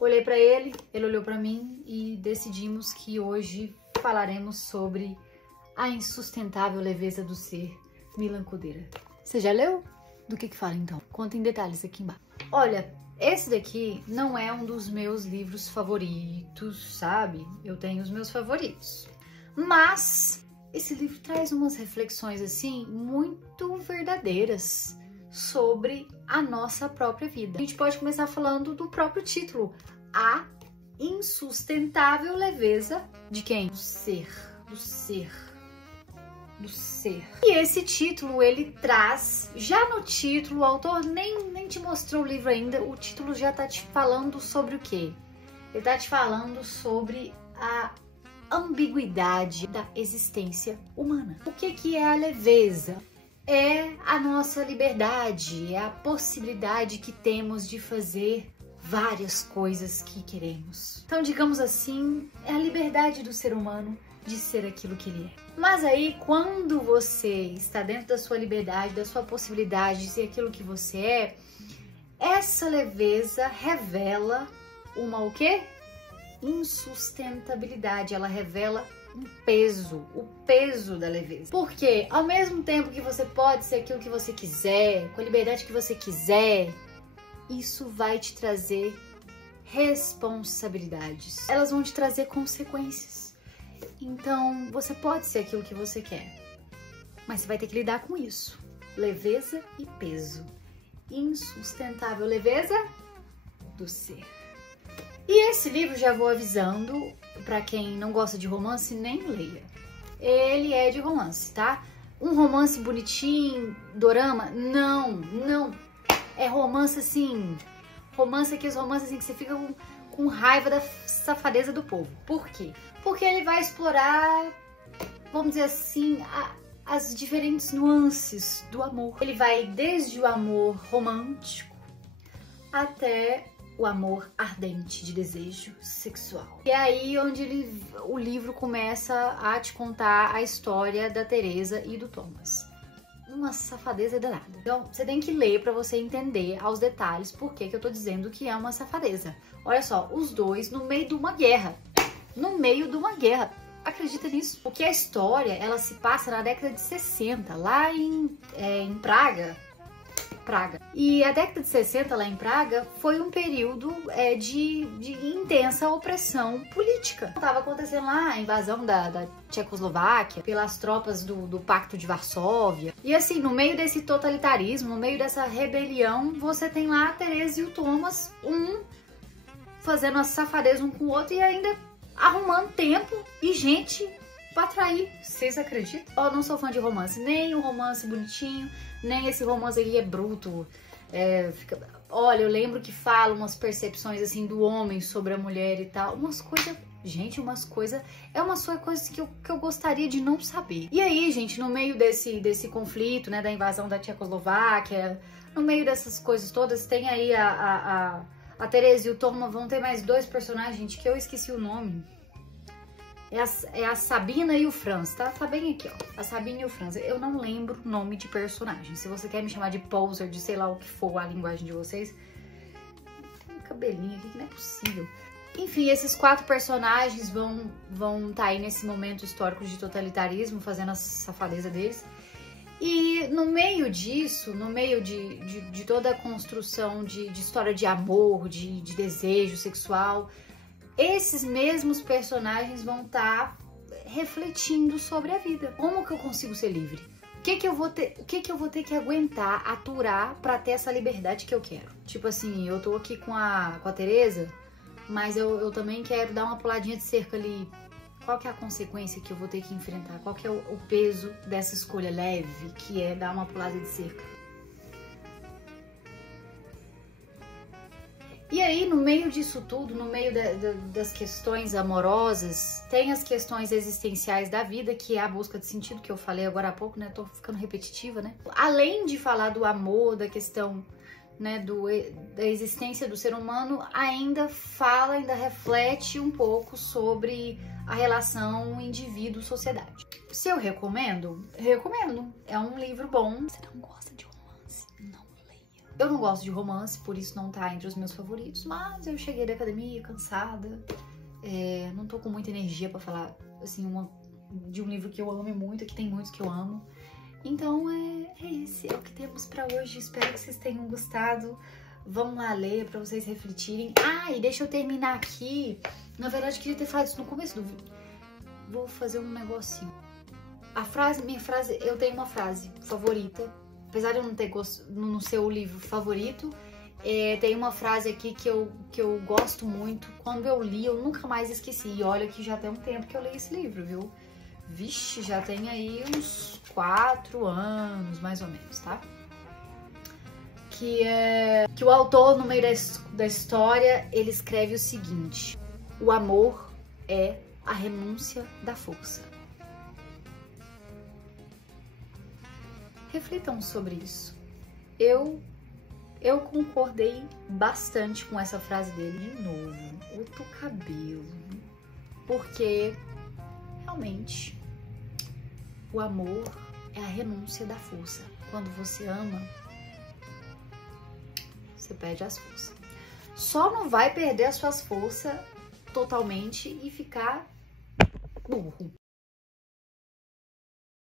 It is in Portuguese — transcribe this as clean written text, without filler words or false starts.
Olhei pra ele olhou pra mim e decidimos que hoje falaremos sobre A Insustentável Leveza do Ser, Milan Kundera. Você já leu? Do que fala então? Conta em detalhes aqui embaixo. Olha, esse daqui não é um dos meus livros favoritos, sabe? Eu tenho os meus favoritos. Mas esse livro traz umas reflexões assim muito verdadeiras sobre a nossa própria vida. A gente pode começar falando do próprio título, A Insustentável Leveza de quem? Do ser, do ser, do ser. E esse título, ele traz, já no título, o autor nem te mostrou o livro ainda, o título já tá te falando sobre o quê? Ele tá te falando sobre a ambiguidade da existência humana. O que é a leveza? É a nossa liberdade, é a possibilidade que temos de fazer várias coisas que queremos. Então, digamos assim, é a liberdade do ser humano de ser aquilo que ele é. Mas aí, quando você está dentro da sua liberdade, da sua possibilidade de ser aquilo que você é, essa leveza revela uma o quê? Insustentabilidade. Ela revela um peso, o peso da leveza. Porque ao mesmo tempo que você pode ser aquilo que você quiser, com a liberdade que você quiser, isso vai te trazer responsabilidades. Elas vão te trazer consequências. Então, você pode ser aquilo que você quer, mas você vai ter que lidar com isso. Leveza e peso. Insustentável leveza do ser. E esse livro, já vou avisando, pra quem não gosta de romance, nem leia. Ele é de romance, tá? Um romance bonitinho, dorama? Não. É romance assim, aqueles romances assim que você fica com raiva da safadeza do povo. Por quê? Porque ele vai explorar, vamos dizer assim, as diferentes nuances do amor. Ele vai desde o amor romântico até o amor ardente de desejo sexual. E é aí onde o livro começa a te contar a história da Teresa e do Thomas. Uma safadeza danada. Então, você tem que ler para você entender aos detalhes por que eu tô dizendo que é uma safadeza. Olha só, os dois no meio de uma guerra. No meio de uma guerra. Acredita nisso? Porque a história, ela se passa na década de 60, lá em Praga. E a década de 60 lá em Praga foi um período de intensa opressão política. Estava acontecendo lá a invasão da Tchecoslováquia pelas tropas do Pacto de Varsóvia. E assim, no meio desse totalitarismo, no meio dessa rebelião, você tem lá a Teresa e o Thomas, um fazendo a safadeza um com o outro e ainda arrumando tempo e gente pra trair. Vocês acreditam? Eu não sou fã de romance, nem o romance bonitinho, nem esse romance aqui é bruto. Olha, eu lembro que fala umas percepções assim do homem sobre a mulher e tal, umas coisas, gente, umas coisas que eu gostaria de não saber. E aí, gente, no meio desse conflito, né, da invasão da Tchecoslováquia, no meio dessas coisas todas, tem aí a Teresa e o Thomas, vão ter mais dois personagens, gente, que eu esqueci o nome. É a Sabina e o Franz, tá? Tá bem aqui, ó. A Sabina e o Franz. Eu não lembro o nome de personagem. Se você quer me chamar de poser, de sei lá o que for a linguagem de vocês. Tem um cabelinho aqui que não é possível. Enfim, esses quatro personagens vão tá aí nesse momento histórico de totalitarismo, fazendo a safadeza deles. E no meio disso, no meio de toda a construção de história de amor, de desejo sexual, esses mesmos personagens vão estar refletindo sobre a vida. Como que eu consigo ser livre? O que eu vou ter que aguentar, aturar pra ter essa liberdade que eu quero? Tipo assim, eu tô aqui com a Teresa, mas eu também quero dar uma puladinha de cerca ali. Qual que é a consequência que eu vou ter que enfrentar? Qual que é o peso dessa escolha leve, que é dar uma pulada de cerca? E aí, no meio disso tudo, no meio das questões amorosas, tem as questões existenciais da vida, que é a busca de sentido, que eu falei agora há pouco, né? Tô ficando repetitiva, né? Além de falar do amor, da questão, né, da existência do ser humano, ainda reflete um pouco sobre a relação indivíduo-sociedade. Se eu recomendo? Recomendo. É um livro bom. Você não gosta de romance? Não leia. Eu não gosto de romance, por isso não tá entre os meus favoritos, mas eu cheguei da academia cansada, não tô com muita energia pra falar, assim, de um livro que eu amo muito, que tem muitos que eu amo. Então esse é o que temos pra hoje, espero que vocês tenham gostado. Vão lá ler pra vocês refletirem. Ah, e deixa eu terminar aqui. Na verdade, eu queria ter falado isso no começo do vídeo. Vou fazer um negocinho. Eu tenho uma frase favorita. Apesar de eu não ser o livro favorito, tem uma frase aqui que eu gosto muito. Quando eu li, eu nunca mais esqueci. E olha que já tem um tempo que eu li esse livro, viu? Vixe, já tem aí uns 4 anos, mais ou menos, tá? Que o autor, no meio da história, ele escreve o seguinte: o amor é a renúncia da força. Reflitam sobre isso. Eu concordei bastante com essa frase dele. De novo, outro cabelo. Porque, realmente, o amor é a renúncia da força. Quando você ama, você perde as forças. Só não vai perder as suas forças totalmente e ficar burro.